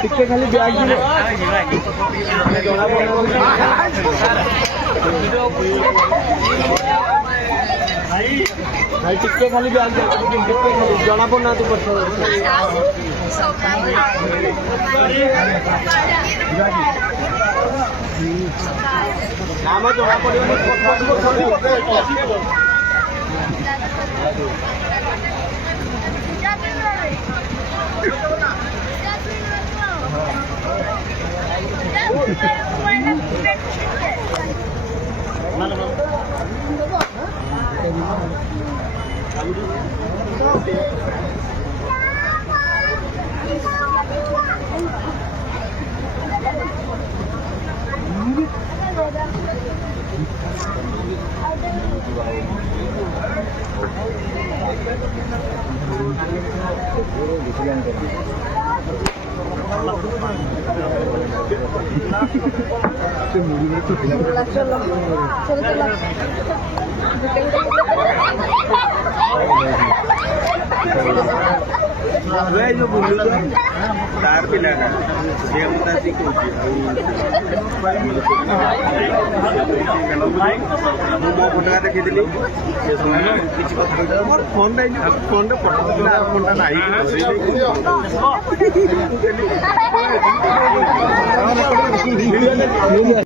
ଟିକେ ଖାଲି ବ୍ୟାଗ ଭାଇ ଟିକେ ଖାଲି ବ୍ୟାଗ ଜଣା ପଡୁନାହାନ୍ତି ପଛ ନାମ ଜଣା ପଡିବନି तार पिला फोटा देखी फोन फोन फोन ना